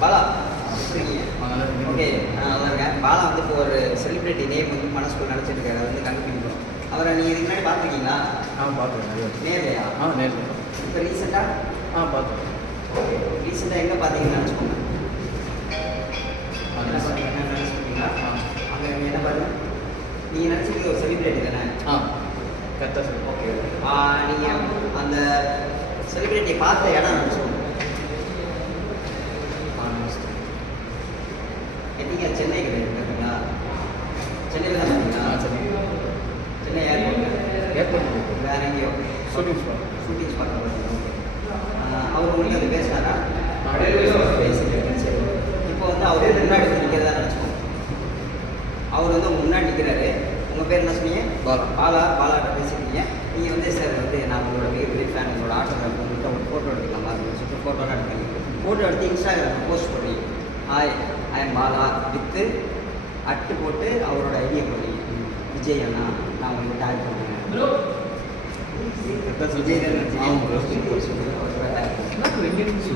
பாலா இருக்கீங்க? ஓகே, நல்லா இருக்கேன். பாலா வந்து இப்போ ஒரு செலிப்ரிட்டி நேம் வந்து மனசுக்குள்ள நினச்சிட்டு இருக்காரு, அதை வந்து கண்டுபிடிக்கணும். அவரை நீங்கள் இதுக்கு முன்னாடி பார்த்துருக்கீங்களா? பார்த்துருக்கேன். நேர்லையா? நேரில். இப்போ ரீசெண்டாக? பார்த்துருக்கேன். ஓகே, ரீசெண்டாக எங்கே பார்த்தீங்கன்னு நினச்சிக்கோங்க. என்ன பார்த்தீங்கன்னா நினச்சிருக்கீங்களா? அங்கே நீங்கள் என்ன பாருங்க, நீங்கள் நினச்சிருக்கீங்க ஒரு செலிப்ரிட்டி தானே? கரெக்டாக சார். ஓகே, நீங்கள் அந்த செலிப்ரிட்டியை பார்த்த இடம் நினச்சிக்கோங்க. எப்படிங்க சென்னை கிடையாதுங்களா? சென்னையில் தான் பார்த்தீங்களா? சென்னை ஏர்போர்ட் வேறு எங்கேயோ ஷூட்டிங் ஸ்பாட் பார்த்தீங்களா? ஓகே, அவர் உங்களுக்கு அது பேசினாரா? பேசிட்டு சரி. இப்போ வந்து அவர் முன்னாடி நிற்கிறதா நினச்சிக்கோங்க. அவர் வந்து உங்கள் முன்னாடி நிற்கிறாரு. உங்கள் பேர் என்ன சொன்னீங்க? பாலாட்ட பேசியிருக்கீங்க. நீங்கள் வந்து சார் வந்து நான் உங்களோட மிகப்பெரிய ஃபேன், உங்களோட ஆட்டோகிராஃப் உங்கள்கிட்ட ஒரு ஃபோட்டோ எடுத்துக்கலாமா அப்படின்னு சொல்லிட்டு ஃபோட்டோலாம் எடுத்துக்கீங்க. ஃபோட்டோ எடுத்து இன்ஸ்டாகிராமில் போஸ்ட் பண்ணுறீங்க. I am Bala with at போட்டு அவரோட ஐடியா போடுறீங்க. விஜய் அண்ணா நான் உங்களுக்கு டேக் பண்ணுறேன். விஜய் தான்